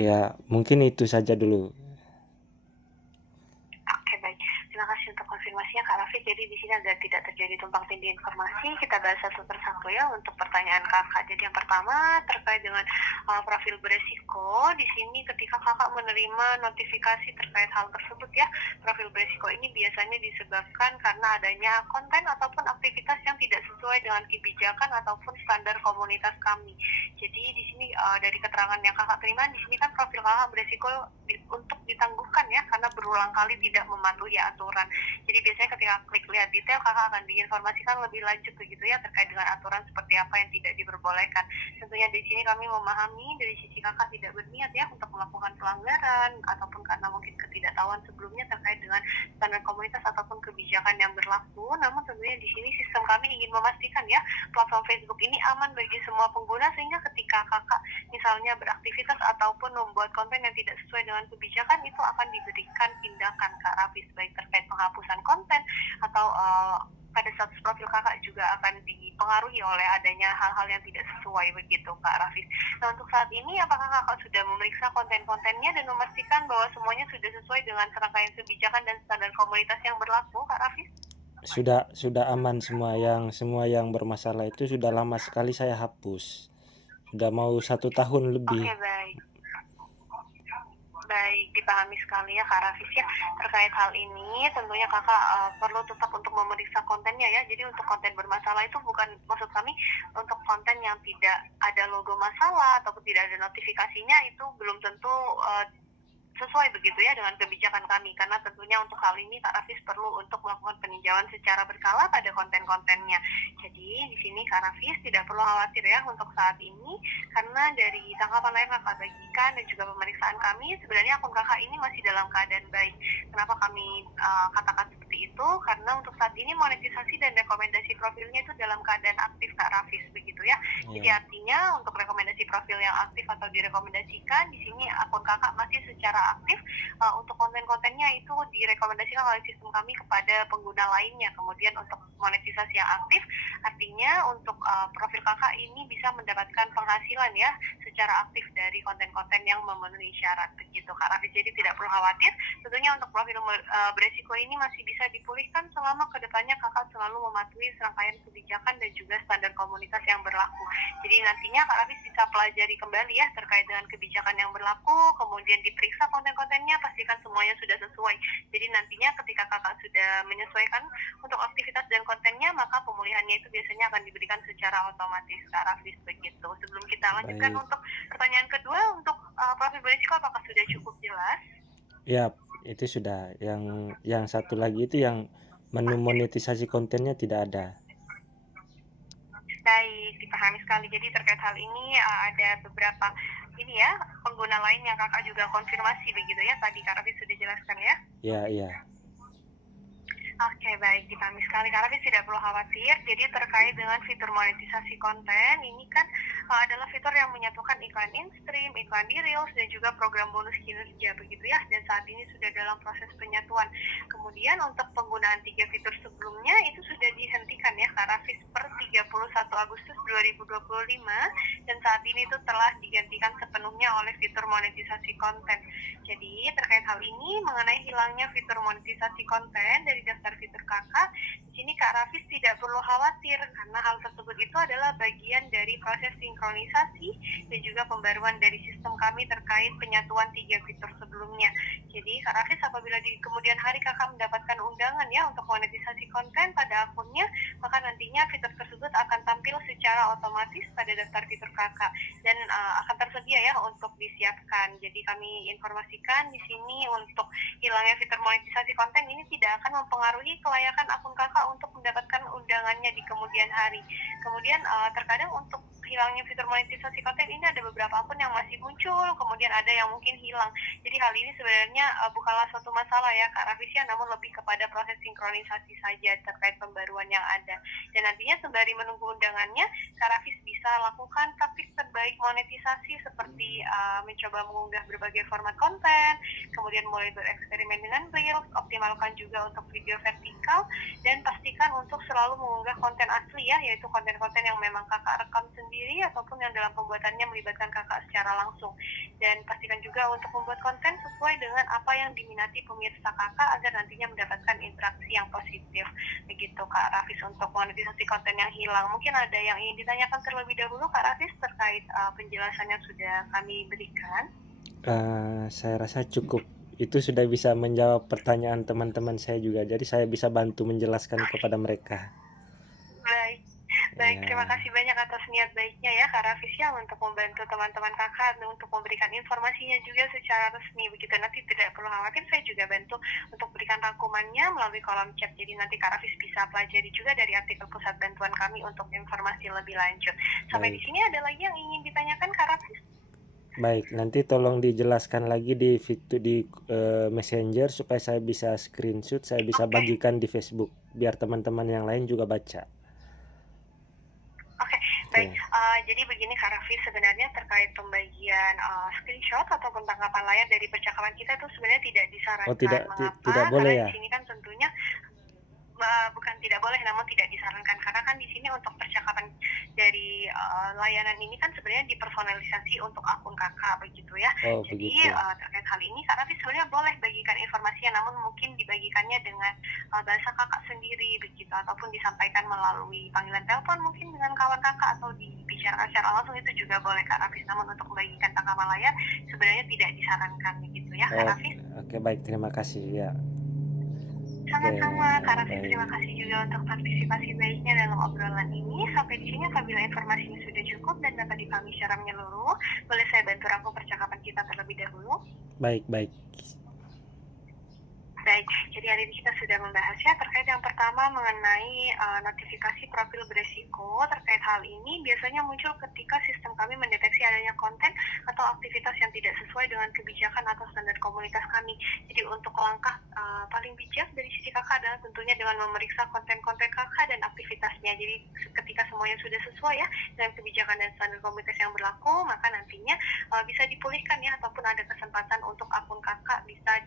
Ya, mungkin itu saja dulu. Oke, baik. Terima kasih untuk konfirmasinya Kak Raffi. Jadi di sini agar tidak terjadi tumpang tindih informasi, kita bahas satu persatu ya untuk pertanyaan Kakak. Jadi yang pertama terkait dengan profil beresiko. Di sini ketika Kakak menerima notifikasi terkait hal tersebut ya, profil beresiko ini biasanya disebabkan karena adanya konten ataupun aktivitas yang tidak sesuai dengan kebijakan ataupun standar komunitas kami. Jadi di sini dari keterangan yang Kakak terima, di sini kan profil Kakak beresiko untuk ditangguhkan ya karena berulang kali tidak mematuhi aturan. Jadi biasanya ketika klik lihat detail, Kakak akan diinformasikan lebih lanjut begitu ya terkait dengan aturan seperti apa yang tidak diperbolehkan. Tentunya di sini kami memahami dari sisi Kakak tidak berniat ya untuk melakukan pelanggaran ataupun karena mungkin ketidaktahuan sebelumnya terkait dengan standar komunitas ataupun kebijakan yang berlaku. Namun tentunya di sini sistem kami ingin memastikan ya platform Facebook ini aman bagi semua pengguna sehingga ketika Kakak misalnya beraktivitas ataupun membuat konten yang tidak sesuai dengan kebijakan itu akan diberikan tindakan Kak Rafis baik terkait penghapusan konten atau pada status profil Kakak juga akan dipengaruhi oleh adanya hal-hal yang tidak sesuai begitu Kak Rafis. Nah untuk saat ini apakah Kakak sudah memeriksa konten-kontennya dan memastikan bahwa semuanya sudah sesuai dengan serangkaian kebijakan dan standar komunitas yang berlaku Kak Rafis? Sudah aman semua yang bermasalah itu sudah lama sekali saya hapus. Sudah mau 1 tahun lebih. Oke, baik. Baik, dipahami sekali ya Kak Rafis ya. Terkait hal ini tentunya Kakak perlu tetap untuk memeriksa kontennya ya. Jadi untuk konten bermasalah itu bukan maksud kami untuk konten yang tidak ada logo masalah ataupun tidak ada notifikasinya itu belum tentu sesuai begitu ya dengan kebijakan kami karena tentunya untuk hal ini Kak Rafis perlu untuk melakukan peninjauan secara berkala pada konten-kontennya. Jadi di sini Kak Rafis tidak perlu khawatir ya untuk saat ini karena dari tanggapan yang Kakak bagikan dan juga pemeriksaan kami sebenarnya akun Kakak ini masih dalam keadaan baik. Kenapa kami katakan seperti itu? Karena untuk saat ini monetisasi dan rekomendasi profilnya itu dalam keadaan aktif Kak Rafis begitu ya. Jadi Ya. artinya untuk rekomendasi profil yang aktif atau direkomendasikan di sini akun Kakak masih secara aktif untuk konten-kontennya itu direkomendasikan oleh sistem kami kepada pengguna lainnya. Kemudian untuk monetisasi yang aktif artinya untuk profil Kakak ini bisa mendapatkan penghasilan ya secara aktif dari konten-konten yang memenuhi syarat begitu Kak Raffi. Jadi tidak perlu khawatir. Tentunya untuk profil beresiko ini masih bisa dipulihkan selama kedepannya Kakak selalu mematuhi serangkaian kebijakan dan juga standar komunitas yang berlaku. Jadi nantinya Kak Rafis bisa pelajari kembali ya terkait dengan kebijakan yang berlaku, kemudian diperiksa konten-kontennya, pastikan semuanya sudah sesuai. Jadi nantinya ketika Kakak sudah menyesuaikan untuk aktivitas dan kontennya, maka pemulihannya itu biasanya akan diberikan secara otomatis Kak Rafis begitu. Sebelum kita lanjutkan Baik. untuk pertanyaan kedua, untuk profil berisiko apakah sudah cukup jelas? Ya, itu sudah. Yang satu lagi itu yang menu monetisasi kontennya tidak ada. Baik, dipahami sekali. Jadi terkait hal ini ada beberapa ini ya pengguna lain yang Kakak juga konfirmasi begitu ya tadi Kak Raffi sudah jelaskan ya. Ya, iya. Oke, baik, dipahami sekali. Karena tidak perlu khawatir. Jadi terkait dengan fitur monetisasi konten, ini kan adalah fitur yang menyatukan iklan in-stream, iklan di Reels, dan juga program bonus kinerja, begitu ya. Dan saat ini sudah dalam proses penyatuan. Kemudian untuk penggunaan 3 fitur sebelumnya, itu sudah dihentikan ya, Kak Rafis, per 31 Agustus 2025. Dan saat ini itu telah digantikan sepenuhnya oleh fitur monetisasi konten. Jadi terkait hal ini, mengenai hilangnya fitur monetisasi konten dari daftar fitur Kakak, di sini Kak Rafis tidak perlu khawatir karena hal tersebut itu adalah bagian dari proses sinkronisasi dan juga pembaruan dari sistem kami terkait penyatuan 3 fitur sebelumnya. Jadi Kak Rafis apabila di kemudian hari Kakak mendapatkan undangan ya untuk monetisasi konten pada akunnya, maka nantinya fitur tersebut akan tampil secara otomatis pada daftar fitur Kakak dan akan tersedia ya untuk disiapkan. Jadi kami informasikan di sini untuk hilangnya fitur monetisasi konten ini tidak akan mempengaruhi kelayakan akun Kakak untuk mendapatkan undangannya di kemudian hari. Kemudian terkadang untuk hilangnya fitur monetisasi konten ini ada beberapa akun yang masih muncul, kemudian ada yang mungkin hilang. Jadi hal ini sebenarnya bukanlah suatu masalah ya Kak Rafisya, namun lebih kepada proses sinkronisasi saja terkait pembaruan yang ada. Dan nantinya sembari menunggu undangannya, Kak Rafis bisa lakukan taktik terbaik monetisasi seperti mencoba mengunggah berbagai format konten, kemudian mulai bereksperimen dengan Reels, optimalkan juga untuk video vertikal, dan pastikan untuk selalu mengunggah konten asli ya, yaitu konten-konten yang memang Kakak rekam sendiri sendiri ataupun yang dalam pembuatannya melibatkan kakak secara langsung. Dan pastikan juga untuk membuat konten sesuai dengan apa yang diminati pemirsa kakak agar nantinya mendapatkan interaksi yang positif. Begitu Kak Rafis untuk monetisasi konten yang hilang. Mungkin ada yang ingin ditanyakan terlebih dahulu Kak Rafis terkait penjelasan yang sudah kami berikan. Saya rasa cukup. Itu sudah bisa menjawab pertanyaan teman-teman saya juga. Jadi saya bisa bantu menjelaskan kepada mereka. Baik, baik. Terima Ya, kasih banyak atas niat baiknya ya Kak Rafis ya untuk membantu teman-teman kakak dan untuk memberikan informasinya juga secara resmi. Begitu nanti tidak perlu khawatir, saya juga bantu untuk berikan rangkumannya melalui kolom chat. Jadi nanti Kak Rafis bisa pelajari juga dari artikel pusat bantuan kami untuk informasi lebih lanjut. Sampai di baik. sini ada lagi yang ingin ditanyakan Kak Rafis? Baik, nanti tolong dijelaskan lagi di fitur di Messenger supaya saya bisa screenshot, saya bisa Oke. bagikan di Facebook biar teman-teman yang lain juga baca. Oke, baik. Oke. Jadi begini Kak Raffi, sebenarnya terkait pembagian screenshot atau tangkapan layar dari percakapan kita itu sebenarnya tidak Oh, disarankan. tidak Mengapa? tidak boleh Karena di ya? sini kan tentunya bukan tidak boleh, namun tidak disarankan karena kan di sini untuk percakapan dari layanan ini kan sebenarnya dipersonalisasi untuk akun kakak begitu ya. Oh, Jadi begitu. terkait hal ini Kak Raffi sebenarnya boleh bagikan informasinya, namun mungkin dibagikannya dengan bahasa kakak sendiri begitu, ataupun disampaikan melalui panggilan telepon mungkin dengan kawan kakak atau dibicarakan secara langsung, itu juga boleh Kak Raffi. Namun untuk membagikan tangkapan layar sebenarnya tidak disarankan begitu ya Kak Oh, Raffi. oke, baik, terima kasih ya. Oke, Sama-sama, Kak Raffi, terima baik. kasih juga untuk partisipasi baiknya dalam obrolan ini. Sampai di sini apabila informasinya sudah cukup dan dapat dipahami secara menyeluruh, boleh saya bantu rangkum percakapan kita terlebih dahulu? Baik, baik. Baik, jadi hari ini kita sudah membahasnya terkait yang pertama mengenai notifikasi profil beresiko. Terkait hal ini biasanya muncul ketika sistem kami mendeteksi adanya konten atau aktivitas yang tidak sesuai dengan kebijakan atau standar komunitas kami. Jadi untuk langkah paling bijak dari sisi kakak adalah tentunya dengan memeriksa konten-konten kakak dan aktivitasnya. Jadi ketika semuanya sudah sesuai ya dengan kebijakan dan standar komunitas yang berlaku, maka nantinya bisa dipulihkan ya, ataupun ada kesempatan untuk akun kakak bisa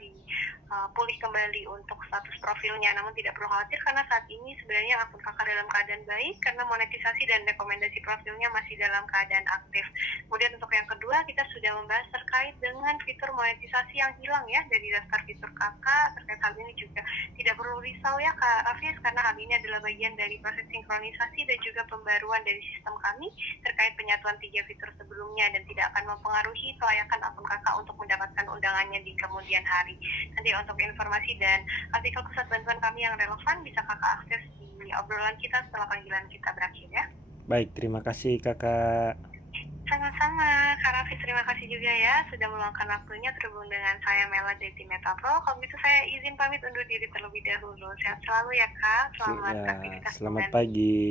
pulih kembali untuk status profilnya. Namun tidak perlu khawatir karena saat ini sebenarnya akun kakak dalam keadaan baik karena monetisasi dan rekomendasi profilnya masih dalam keadaan aktif. Kemudian untuk yang kedua, kita sudah membahas terkait dengan fitur monetisasi yang hilang ya dari daftar fitur kakak. Terkait hal ini juga tidak perlu risau ya Kak Rafis, karena hal ini adalah bagian dari proses sinkronisasi dan juga pembaruan dari sistem kami terkait penyatuan 3 fitur sebelumnya dan tidak akan mempengaruhi kelayakan akun kakak untuk mendapatkan undangannya di kemudian hari. Nanti untuk informasi dan artikel pusat bantuan kami yang relevan bisa kakak akses di obrolan kita setelah panggilan kita berakhir ya. Baik, terima kasih Kakak. Sama-sama, Kak Raffi, terima kasih juga ya sudah meluangkan waktunya terhubung dengan saya Mela dari tim Metapro. Kalau gitu saya izin pamit undur diri terlebih dahulu. Sehat selalu ya Kak, selamat Ya, aktivitas selamat kembali. pagi.